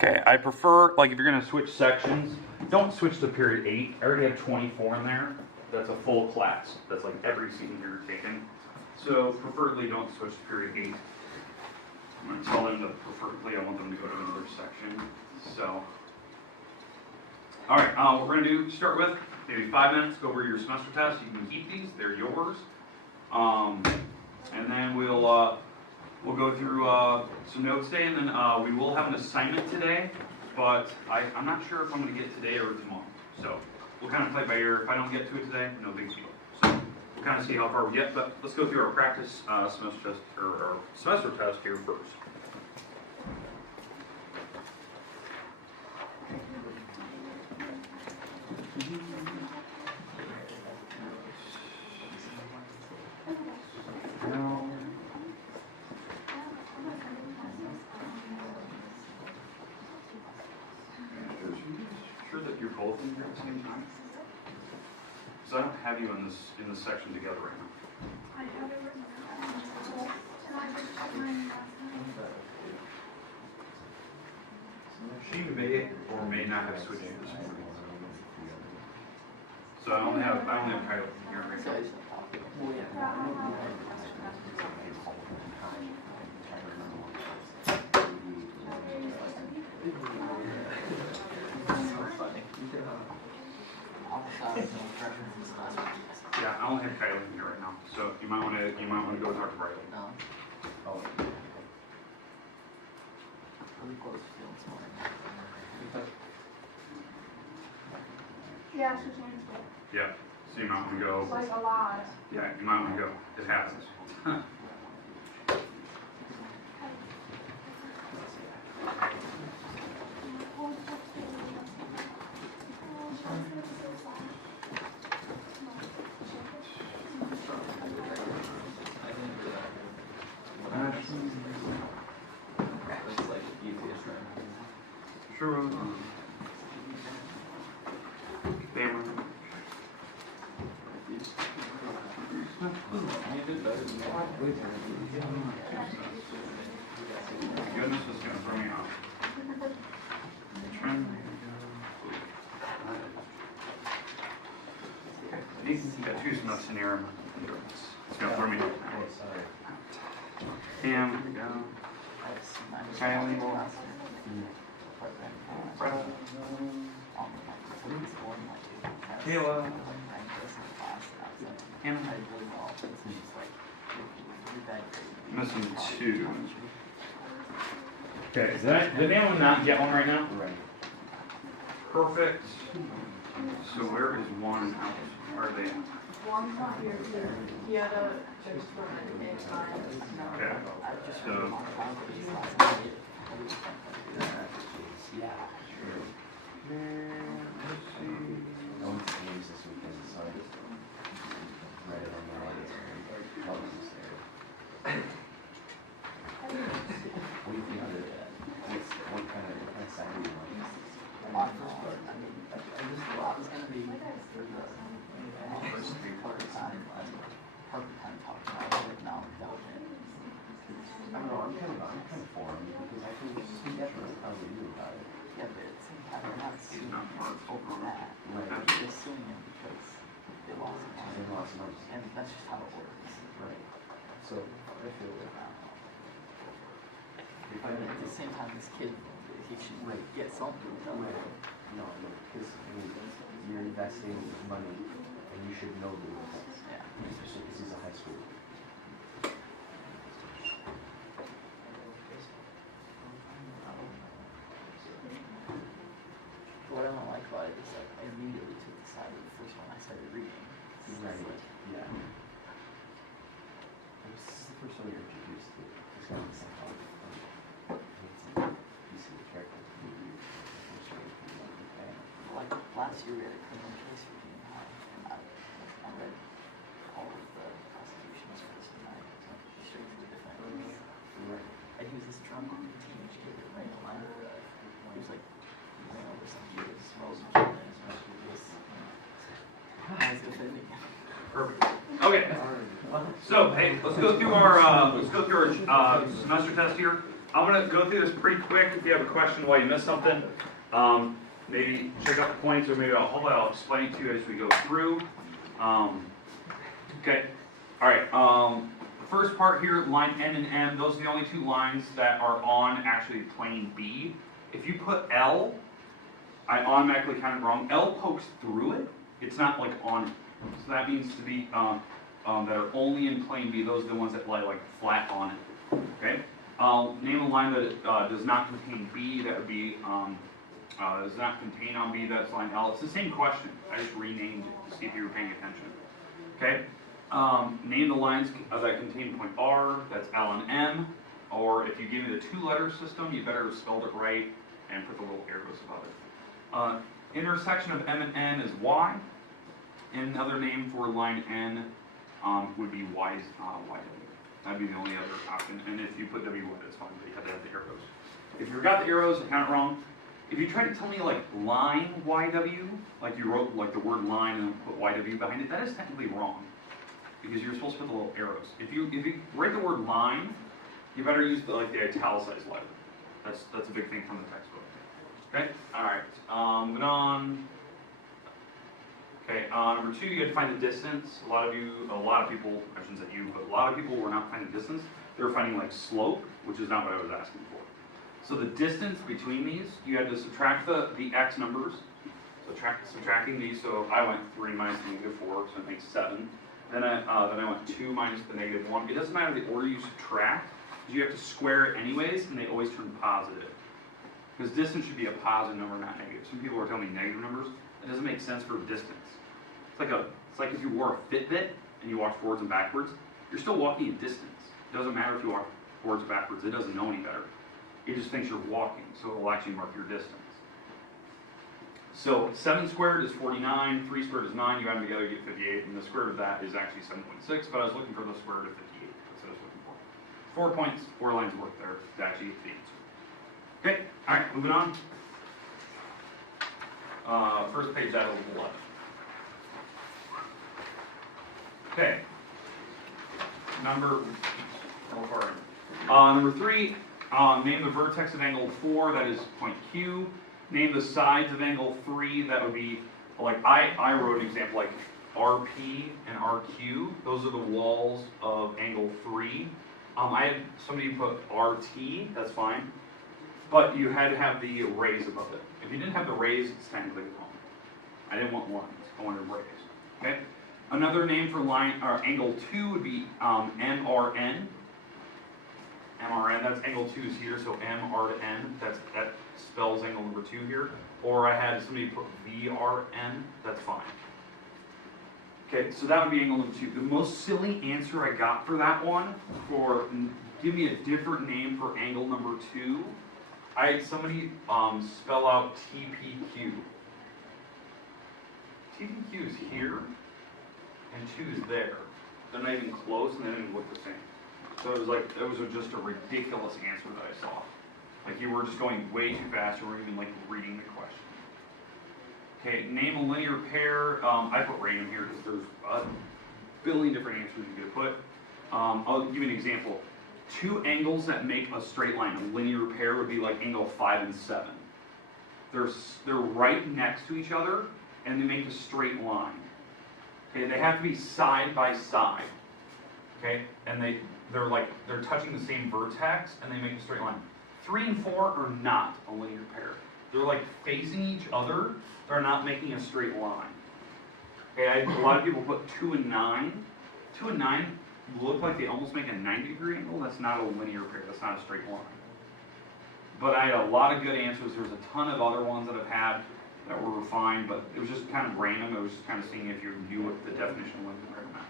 Okay, I prefer, like, if you're going to switch sections, don't switch to period 8. I already have 24 in there. That's a full class. That's like every senior taken. So preferably don't switch to period 8. I'm going to tell them to preferably I want them to go to another section. So, all right, what we're going to do, start with maybe 5 minutes, go over your semester test. You can keep these, they're yours. And then we'll go through some notes today, and then we will have an assignment today, but I'm not sure if I'm going to get today or tomorrow. So we'll kind of play by ear. If I don't get to it today, no big deal. So we'll kind of see how far we get, but let's go through our practice semester test, or our semester test here first. Sure that you're both in here at the same time? So I don't have you in this section together right now. I have it written down. Can I just check mine? She may or may not have switched this morning. So I only have Kylie here right now. Yeah, I only have Kylie here right now. So you might want to go talk to Riley. No. Oh. Really close to feeling this morning. Yeah, she changed it. Yeah. So you might want to go. It's like a lot. Yeah, you might want to go. It happens. It's like the easiest thing. Sure. Bammer. You did better than that. Goodness is going to throw me off. You got two nuts in here. It's going to throw me off. Cam, here we go. Kylie. Kayla. Hannah. Missing 2. Okay, did anyone not get one right now? Right. Perfect. So where is 1 out? Where are they? One's not here either. He had a fixed for an time. Okay. So, Yeah, sure. let's see. No one's games this weekend, so I just read it on my television there. What do you think of it? What kind of side do you want? I just thought it was going to be for the first 3/4 time. Parker kind of talked about it now intelligent. I don't know, I'm kind of for him because I can see definitely how they do about it. Yeah, but at the same time, they're not suing him over that. Right. They're suing him because they lost money. They lost money. And that's just how it works. Right. So, I feel like, but at the same time, this kid, he should get something done. Right. No, because you're investing money and you should know the rules. Yeah. Especially because he's a high school. What I don't like about it is like I immediately took the side of the first one I started reading. Right. Yeah. This is the first one you're introduced to. It's kind of psychology. You see the character. Like last year we had a criminal case for junior high, and I read all of the prosecutions for this tonight, straight through the defense. Right. And he was this drunk teenage kid that ran a line. He was like, he ran over some kids, smells and shit, and I was defending him. Perfect. Okay. So, hey, let's go through our semester test here. I'm gonna go through this pretty quick. If you have a question while you missed something, maybe check out the points, or maybe hopefully I'll explain it to you as we go through. Okay, all right. The first part here, line N and M, those are the only two lines that are on actually plane B. If you put L, I automatically counted wrong. L pokes through it. It's not like on it. So that means to be that are only in plane B. Those are the ones that lie like flat on it. Okay. Name a line that does not contain B. That would be does not contain on B. That's line L. It's the same question. I just renamed it to see if you were paying attention. Okay. Name the lines that contain point R. That's L and M. Or if you give me the two-letter system, you better have spelled it right and put the little arrows above it. Intersection of M and N is Y. Another name for line N would be YW. That'd be the only other option. And if you put WY, that's fine, but you have to have the arrows. If you forgot the arrows, you count it wrong. If you try to tell me like line YW, like you wrote like the word line and then put YW behind it, that is technically wrong. Because you're supposed to put the little arrows. If you write the word line, you better use the italicized letter. That's a big thing from the textbook. Okay, all right, moving on. Okay, number 2, you had to find the distance. A lot of people, I shouldn't say you, but a lot of people were not finding distance. They were finding like slope, which is not what I was asking for. So the distance between these, you had to subtract the x numbers. So subtracting these, so I went 3 minus the -4, so it makes 7. Then I went 2 minus the -1. It doesn't matter the order you subtract, because you have to square it anyways, and they always turn positive. Because distance should be a positive number, not negative. Some people are telling me negative numbers. It doesn't make sense for distance. It's like if you wore a Fitbit and you walked forwards and backwards, you're still walking a distance. It doesn't matter if you walk forwards or backwards. It doesn't know any better. It just thinks you're walking, so it will actually mark your distance. So 7 squared is 49, 3 squared is 9, you add them together, you get 58, and the square root of that is actually 7.6, but I was looking for the square root of 58. That's what I was looking for. 4 points, 4 lines of work there to actually get the answer. Okay, all right, moving on. First page out of 11. Okay. Number 3, name the vertex of angle 4, that is point Q. Name the sides of angle 3, that would be, like I wrote an example like RP and RQ. Those are the walls of angle 3. I had somebody put RT, that's fine. But you had to have the rays above it. If you didn't have the rays, it's technically wrong. I didn't want lines, I wanted rays. Okay? Another name for line or angle 2 would be MRN. MRN, that's angle 2 is here, so MR to N, that spells angle number 2 here. Or I had somebody put VRN, that's fine. Okay, so that would be angle number 2. The most silly answer I got for that one, give me a different name for angle number 2, I had somebody spell out TPQ. TPQ is here, and 2 is there. They're not even close, and they don't even look the same. So it was just a ridiculous answer that I saw. Like you were just going way too fast, you weren't even like reading the question. Okay, name a linear pair. I put random here because there's a billion different answers you could put. I'll give you an example. 2 angles that make a straight line, a linear pair, would be like angle 5 and 7. They're right next to each other, and they make a straight line. Okay, they have to be side by side. Okay, and they're touching the same vertex, and they make a straight line. 3 and 4 are not a linear pair. They're like facing each other. They're not making a straight line. Okay, a lot of people put 2 and 9. 2 and 9 look like they almost make a 90-degree angle. That's not a linear pair. That's not a straight line. But I had a lot of good answers. There's a ton of other ones that I've had that were refined, but it was just kind of random. It was just kind of seeing if you knew what the definition was and recommend.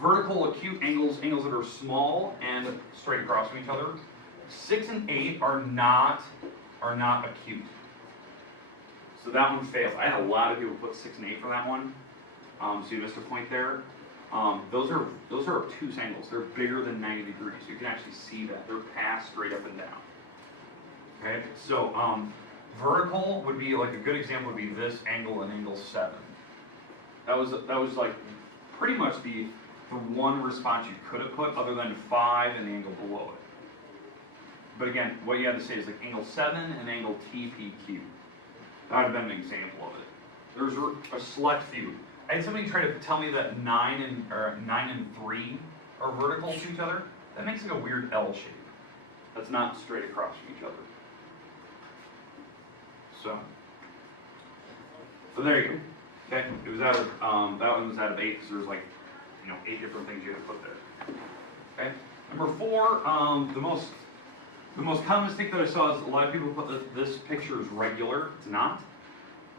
Vertical acute angles, angles that are small and straight across from each other. 6 and 8 are not acute. So that one fails. I had a lot of people put 6 and 8 for that one. So you missed a point there. Those are obtuse angles. They're bigger than 90 degrees. You can actually see that. They're passed straight up and down. Okay, so vertical would be like a good example would be this angle and angle 7. That was like pretty much the one response you could have put other than 5 and the angle below it. but again, what you had to say is like angle 7 and angle TPQ. That would have been an example of it. There's a select few. I had somebody try to tell me that 9 and 3 are vertical to each other. That makes like a weird L shape. That's not straight across from each other. So there you go. Okay, it was out of that one was out of 8 because there was like 8 different things you had to put there. Okay, number 4, the most common mistake that I saw is a lot of people put this picture as regular. It's not.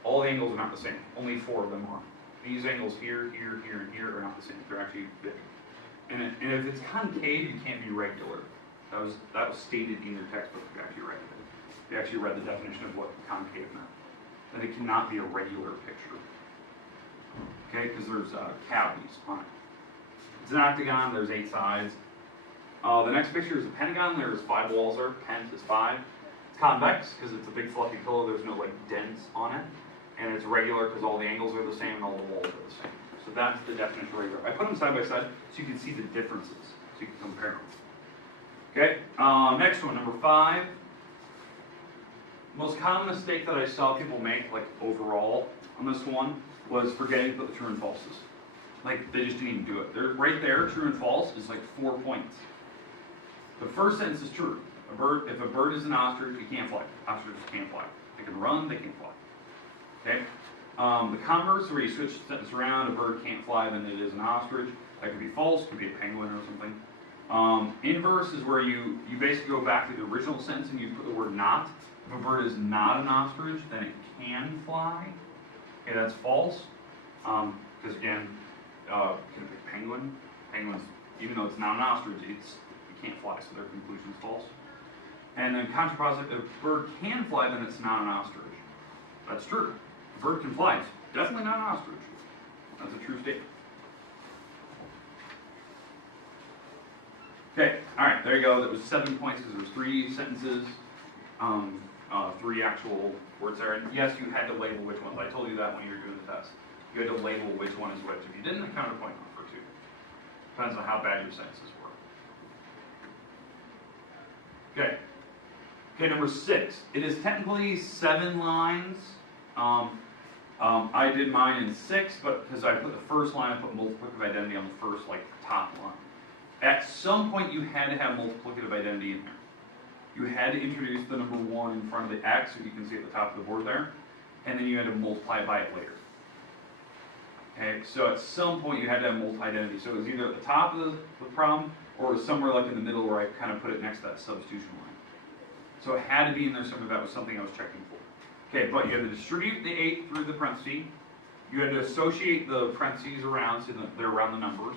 All the angles are not the same. Only 4 of them are. These angles here, here, here, and here are not the same. They're actually big. And if it's concave, you can't be regular. That was stated in your textbook if you actually read it. You actually read the definition of what concave meant. That it cannot be a regular picture. Okay, because there's cavities on it. It's an octagon, there's 8 sides. The next picture is a pentagon, there's 5 walls there, pent is 5. It's convex, because it's a big fluffy pillow, there's no like dents on it. And it's regular, because all the angles are the same and all the walls are the same. So that's the definition of regular. I put them side by side so you can see the differences, so you can compare them. Okay, next one, number 5. Most common mistake that I saw people make, like overall, on this one, was forgetting to put the true and falses. Like, they just didn't even do it. They're right there, true and false, is like 4 points. The first sentence is true. If a bird is an ostrich, it can't fly. Ostriches can't fly. They can run, they can fly. Okay? The converse, where you switch the sentence around, a bird can't fly, then it is an ostrich. That could be false, could be a penguin or something. Inverse is where you basically go back to the original sentence and you put the word not. If a bird is not an ostrich, then it can fly. Okay, that's false. Because again, can it be a penguin? Penguins, even though it's not an ostrich, it can't fly, so their conclusion is false. And then contrapositive, if a bird can fly, then it's not an ostrich. That's true. A bird can fly, it's definitely not an ostrich. That's a true statement. Okay, alright, there you go. That was 7 points because there was 3 sentences, 3 actual words there. And yes, you had to label which ones. I told you that when you were doing the test. You had to label which one is which. If you didn't, I count a point off for 2. Depends on how bad your sentences were. Okay. Okay, number 6. It is technically 7 lines. I did mine in 6, but because I put the first line, I put multiplicative identity on the first, top line. At some point, you had to have multiplicative identity in there. You had to introduce the number 1 in front of the x, so you can see at the top of the board there, and then you had to multiply by it later. Okay, so at some point, you had to have multi-identity. So it was either at the top of the problem, or it was somewhere like in the middle where I kind of put it next to that substitution line. So it had to be in there somewhere. That was something I was checking for. Okay, but you had to distribute the 8 through the parentheses. You had to associate the parentheses around so that they're around the numbers.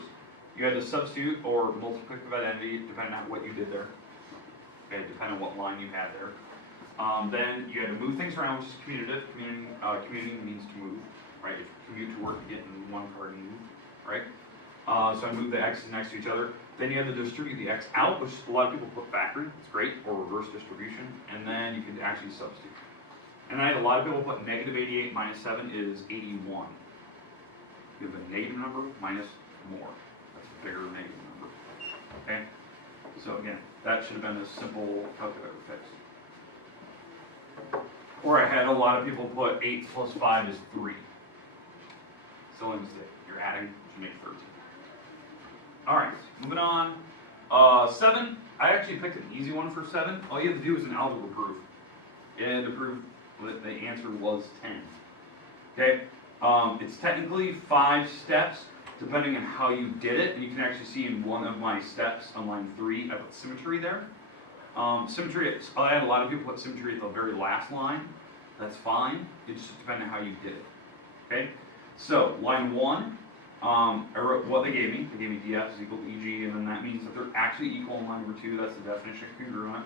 You had to substitute or multiplicative identity depending on what you did there. Okay, depending on what line you had there. Then you had to move things around, which is commutative. Commuting means to move, right? If you commute to work, you get in one car and you move, right? So I moved the x's next to each other. Then you had to distribute the x out, which a lot of people put backward. It's great, or reverse distribution. And then you could actually substitute. And I had a lot of people put negative 88 minus 7 is 81. You have a negative number minus more. That's a bigger negative number. Okay? So again, that should have been a simple calculator fix. Or I had a lot of people put 8 plus 5 is 3. Silly mistake. You're adding to make 13. Alright, moving on. 7, I actually picked an easy one for 7. All you have to do is an algebra proof. You had to prove that the answer was 10. Okay? It's technically 5 steps, depending on how you did it. And you can actually see in one of my steps on line 3, I put symmetry there. Symmetry, I had a lot of people put symmetry at the very last line. That's fine. It just depends on how you did it. Okay? So, line 1, I wrote what they gave me. They gave me df is equal to eg, and then that means that they're actually equal in line number 2. That's the definition of congruent.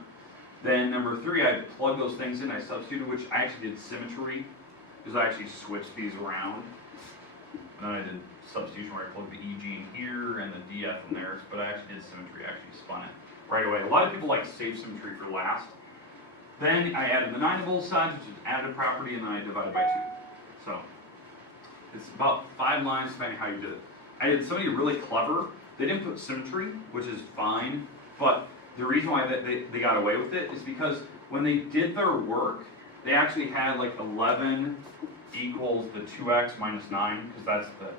Then number 3, I plugged those things in. I substituted, which I actually did symmetry, because I actually switched these around. And then I did substitution where I plugged the eg in here and the df in there, but I actually did symmetry. I actually spun it right away. A lot of people like save symmetry for last. Then I added the 9 to both sides, which is additive property, and then I divided by 2. So it's about 5 lines depending on how you did it. I had somebody really clever. They didn't put symmetry, which is fine, but the reason why they got away with it is because when they did their work, they actually had like 11 equals the 2x minus 9, because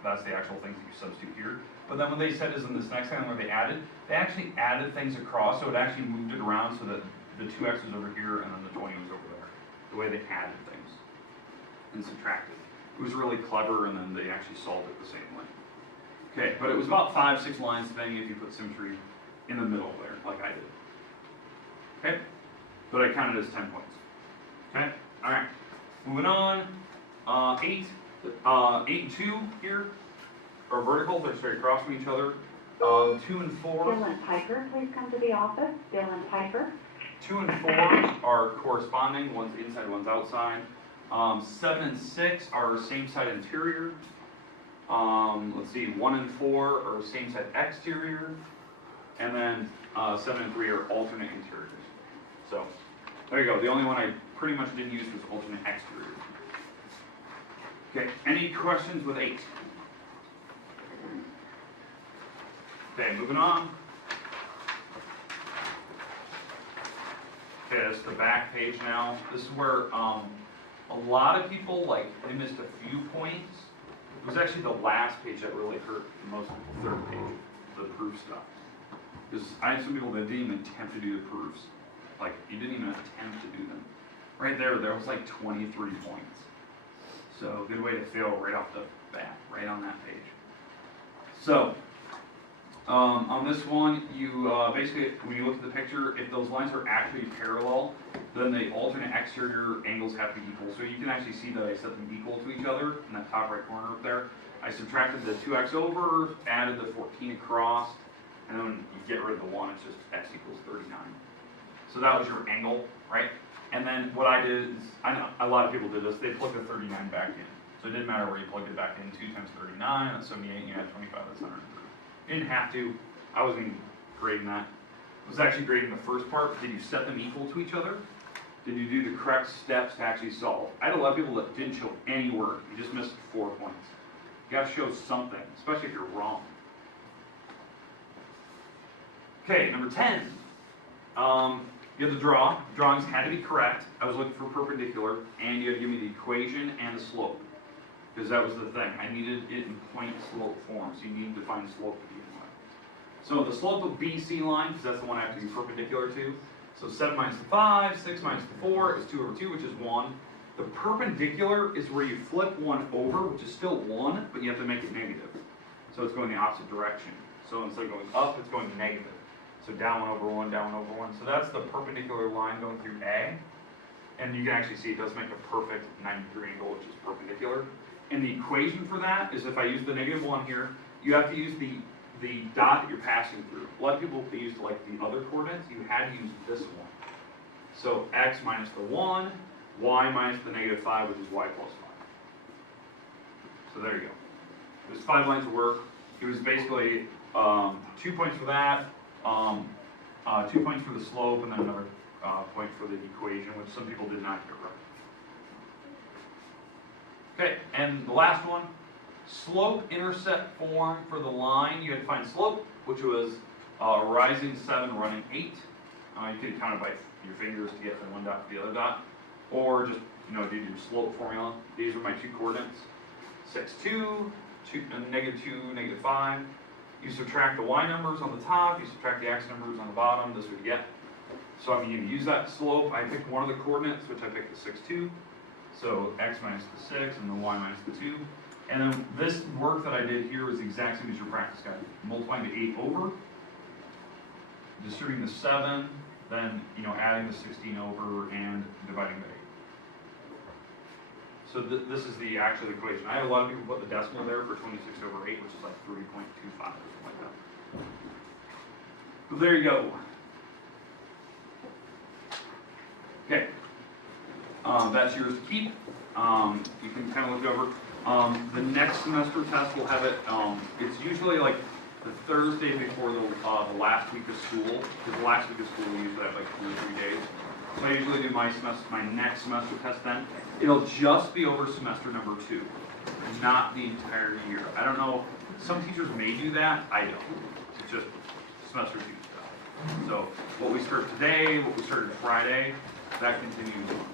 that's the actual things that you substitute here. But then what they said is in this next line where they actually added things across, so it actually moved it around so that the 2x was over here and then the 20 was over there. The way they added things and subtracted. It was really clever, and then they actually solved it the same way. Okay, but it was about 5-6 lines, depending if you put symmetry in the middle there, like I did. Okay, but I counted as 10 points. Okay, all right. Moving on, 8 and 2 here are vertical, they're straight across from each other. 2 and 4. Bill and Piper, please come to the office. Bill and Piper. 2 and 4 are corresponding, one's inside, one's outside. 7 and 6 are same side interior. Let's see, 1 and 4 are same side exterior. And then 7 and 3 are alternate interiors. So, there you go. The only one I pretty much didn't use was alternate exterior. Okay, any questions with 8? Okay, moving on. Okay, that's the back page now. This is where a lot of people, like, they missed a few points. It was actually the last page that really hurt the most, the third page, the proof stuff. Because I had some people that didn't even attempt to do the proofs. Like, you didn't even attempt to do them. Right there was like 23 points. So, good way to fail right off the bat, right on that page. So, on this one, you basically, when you look at the picture, if those lines are actually parallel, then the alternate exterior angles have to be equal. So you can actually see that I set them equal to each other in that top right corner up there. I subtracted the 2x over, added the 14 across, and then when you get rid of the 1, it's just x equals 39. So that was your angle, right? And then what I did is, I know a lot of people did this, they plugged the 39 back in. So it didn't matter where you plugged it back in, 2 times 39, that's 78, and you had 25, that's 103. You didn't have to, I wasn't even grading that. I was actually grading the first part. Did you set them equal to each other? Did you do the correct steps to actually solve? I had a lot of people that didn't show any work. You just missed 4 points. You gotta show something, especially if you're wrong. Okay, number 10. You have to draw. Drawings had to be correct. I was looking for perpendicular, and you had to give me the equation and the slope. Because that was the thing. I needed it in point slope form, so you needed to find the slope to begin with. So the slope of BC line, because that's the one I have to be perpendicular to. So 7 minus the 5, 6 minus the 4 is 2 over 2, which is 1. The perpendicular is where you flip 1 over, which is still 1, but you have to make it negative. So it's going the opposite direction. So instead of going up, it's going negative. So down 1 over 1, down 1 over 1. So that's the perpendicular line going through A. And you can actually see it does make a perfect 90-degree angle, which is perpendicular. And the equation for that is if I use the -1 here, you have to use the dot that you're passing through. A lot of people used like the other coordinates, you had to use this one. So x minus the 1, y minus the -5, which is y plus 5. So there you go. It was 5 lines of work. It was basically 2 points for that, 2 points for the slope, and then another point for the equation, which some people did not get right. Okay, and the last one, slope-intercept form for the line. You had to find slope, which was rising 7, running 8. You could count it by your fingers to get from one dot to the other dot, or just do your slope formula. These are my 2 coordinates: 6, 2, -2, -5. You subtract the y numbers on the top, you subtract the x numbers on the bottom. This would get. So I'm going to use that slope. I picked one of the coordinates, which I picked the 6, 2. So x minus the 6 and the y minus the 2. And then this work that I did here was the exact same as your practice guide. Multiplying the 8 over, distributing the 7, then adding the 16 over and dividing the 8. So this is the actual equation. I have a lot of people put the decimal there for 26 over 8, which is like 3.25 or something like that. So there you go. Okay. That's yours to keep. You can kind of look over. The next semester test will have it. It's usually like the Thursday before the last week of school. Because the last week of school we usually have like 2 or 3 days. So I usually do my next semester test then. It'll just be over semester number 2, not the entire year. I don't know. Some teachers may do that. I don't. It's just semester 2 stuff. So what we start today, what we started Friday, that continues on.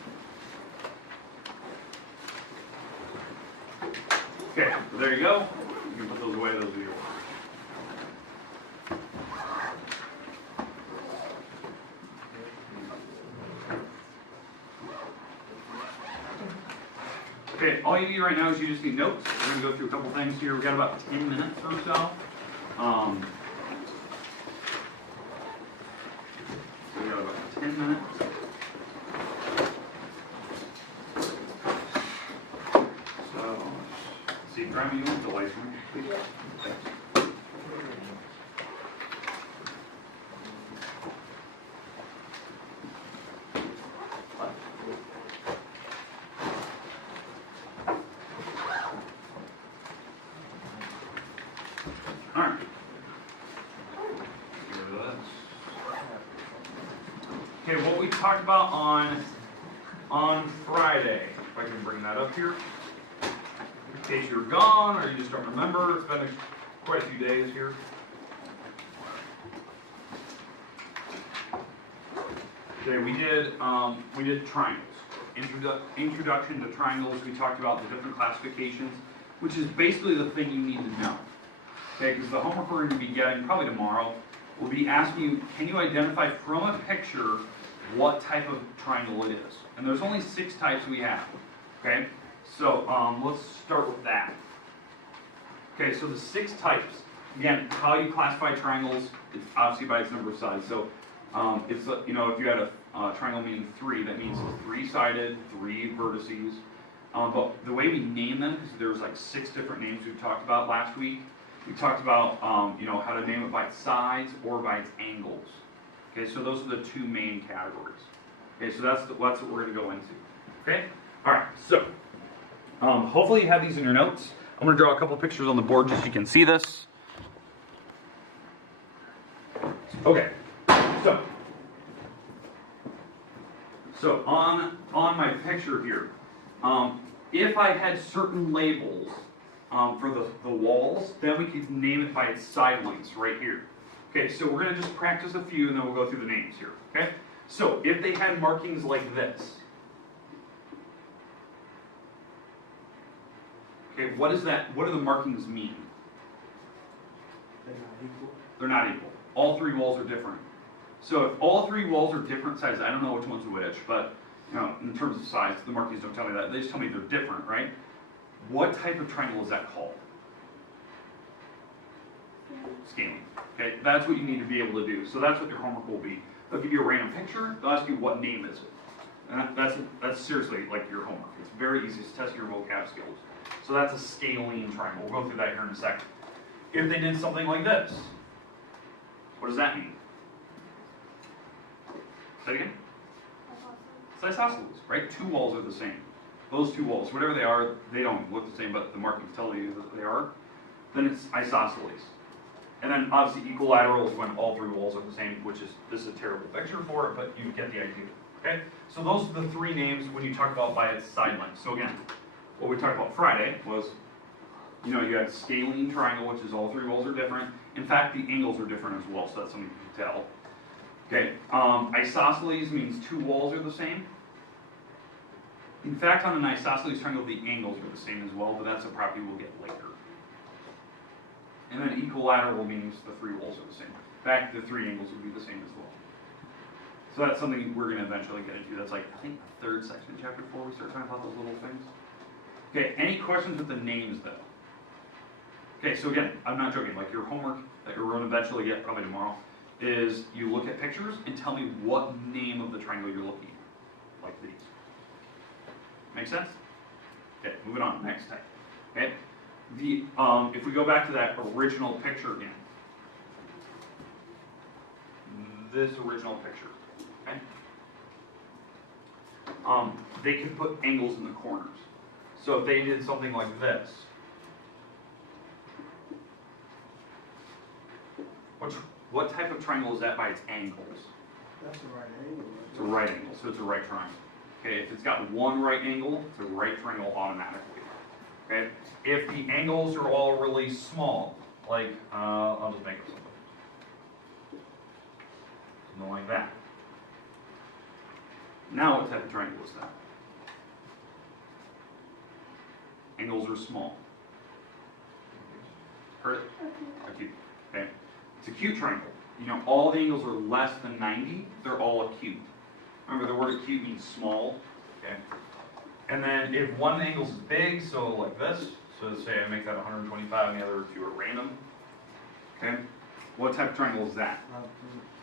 Okay, so there you go. You can put those away, those are yours. Okay, all you need right now is you just need notes. We're going to go through a couple things here. We've got about 10 minutes or so. So we got about 10 minutes. So, let's see, Grandma, you want the lights on, please? Thanks. All right. Okay, what we talked about on Friday, if I can bring that up here. In case you're gone or you just don't remember, it's been quite a few days here. Okay, we did triangles. Introduction to triangles. We talked about the different classifications, which is basically the thing you need to know. Okay, because the homework we're going to be getting probably tomorrow will be asking you, can you identify from a picture what type of triangle it is? And there's only 6 types we have. Okay, so let's start with that. Okay, so the 6 types. Again, how you classify triangles, it's obviously by its number of sides. So it's if you had a triangle meaning 3, that means it's 3-sided, 3 vertices. But the way we name them, because there's like 6 different names we talked about last week. We talked about how to name it by its sides or by its angles. Okay, so those are the 2 main categories. Okay, so that's what we're going to go into. Okay, all right. So hopefully you have these in your notes. I'm going to draw a couple pictures on the board just so you can see this. Okay, so on my picture here, if I had certain labels for the walls, then we could name it by its side lengths right here. Okay, so we're going to just practice a few and then we'll go through the names here. Okay, so if they had markings like this, okay, what is that? What do the markings mean? They're not equal. They're not equal. All 3 walls are different. So if all 3 walls are different sizes, I don't know which one's which, but in terms of size, the markings don't tell me that. They just tell me they're different, right? What type of triangle is that called? Scaling. Okay, that's what you need to be able to do. So that's what your homework will be. They'll give you a random picture. They'll ask you what name is it. And that's seriously like your homework. It's very easy to test your vocab skills. So that's a scaling triangle. We'll go through that here in a second. If they did something like this, what does that mean? Say it again? It's isosceles, right? 2 walls are the same. Those 2 walls, whatever they are, they don't look the same, but the markings tell you that they are. Then it's isosceles. And then obviously equilateral is when all 3 walls are the same, which is, this is a terrible picture for it, but you get the idea. Okay? So those are the 3 names when you talk about by its side length. So again, what we talked about Friday was, you had scalene triangle, which is all 3 walls are different. In fact, the angles are different as well, so that's something you can tell. Okay, isosceles means 2 walls are the same. In fact, on an isosceles triangle, the angles are the same as well, but that's a property we'll get later. And then equilateral means the 3 walls are the same. In fact, the 3 angles will be the same as well. So that's something we're going to eventually get into. That's like, I think, the 3rd section of chapter 4, we start talking about those little things. Okay, any questions with the names, though? Okay, so again, I'm not joking. Like your homework that you're going to eventually get, probably tomorrow, is you look at pictures and tell me what name of the triangle you're looking at. Like these. Make sense? Okay, moving on, next type. Okay, if we go back to that original picture again, this original picture, okay, they can put angles in the corners. So if they did something like this, what type of triangle is that by its angles? That's a right angle. It's a right angle, so it's a right triangle. Okay, if it's got 1 right angle, it's a right triangle automatically. Okay, if the angles are all really small, like, I'll just make up something. something like that. Now what type of triangle is that? Angles are small. Heard it? Acute. Okay. It's a acute triangle. You know, all the angles are less than 90, they're all acute. Remember, the word acute means small. Okay. And then if one angle is big, so like this, so say I make that 125 and the other two are random. Okay. What type of triangle is that?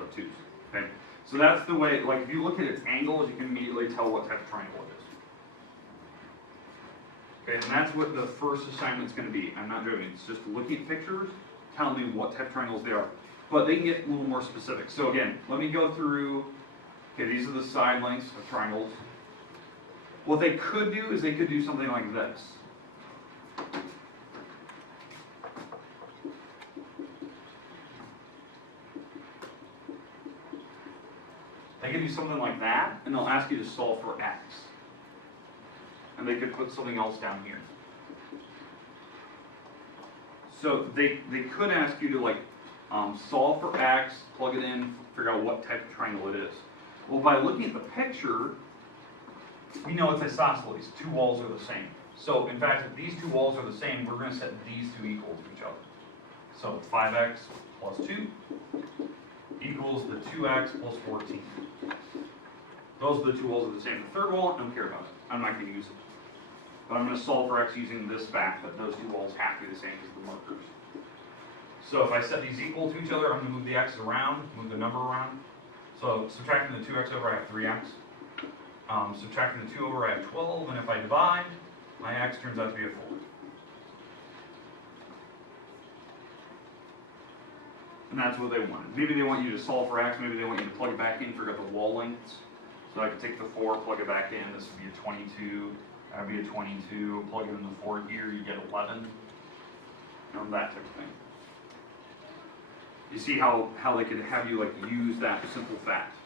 Obtuse. Okay. So that's the way, like if you look at its angles, you can immediately tell what type of triangle it is. Okay, and that's what the first assignment's going to be. I'm not joking. It's just looking at pictures, telling me what type of triangles they are. But they can get a little more specific. So again, let me go through, okay, these are the side lengths of triangles. What they could do is they could do something like this. They could do something like that, and they'll ask you to solve for x. And they could put something else down here. So they could ask you to like solve for x, plug it in, figure out what type of triangle it is. Well, by looking at the picture, we know it's isosceles. Two walls are the same. So in fact, if these two walls are the same, we're going to set these two equal to each other. So 5x plus 2 equals the 2x plus 14. Those are the two walls are the same. The third wall, I don't care about it. I'm not going to use it. But I'm going to solve for x using this fact that those two walls have to be the same as the markers. So if I set these equal to each other, I'm going to move the x around, move the number around. So subtracting the 2x over, I have 3x. Subtracting the 2 over, I have 12. And if I divide, my x turns out to be a 4. And that's what they wanted. Maybe they want you to solve for x, maybe they want you to plug it back in, figure out the wall lengths. So I could take the 4, plug it back in, this would be a 22, that would be a 22, plug it in the 4 here, you get 11. You know, that type of thing. You see how they could have you like use that simple fact.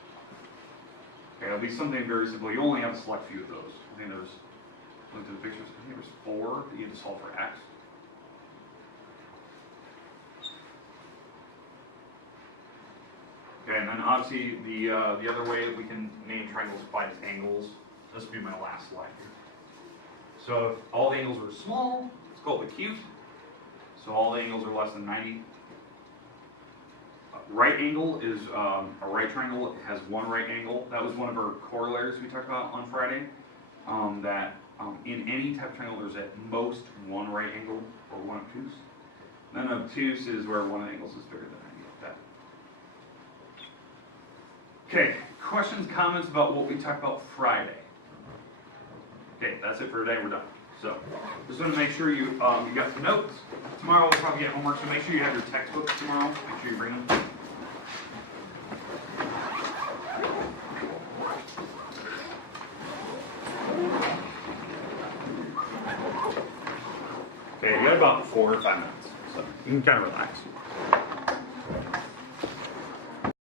Okay, it'll be something very simple. You only have a select few of those. I think there's, look at the pictures, I think there's 4 that you have to solve for x. Okay, and then obviously the other way that we can name triangles by its angles. This will be my last slide here. So if all the angles are small, it's called acute. So all the angles are less than 90. Right angle is a right triangle. It has one right angle. That was one of our corollaries we talked about on Friday. In any type of triangle, there's at most one right angle or one obtuse. Then obtuse is where one of the angles is bigger than 90. Like that. Okay, questions, comments about what we talked about Friday? Okay, that's it for today. We're done. So, just want to make sure you got some notes. Tomorrow we'll probably get homework, so make sure you have your textbooks tomorrow. Make sure you bring them. Okay, you got about 4 or 5 minutes, so you can kind of relax.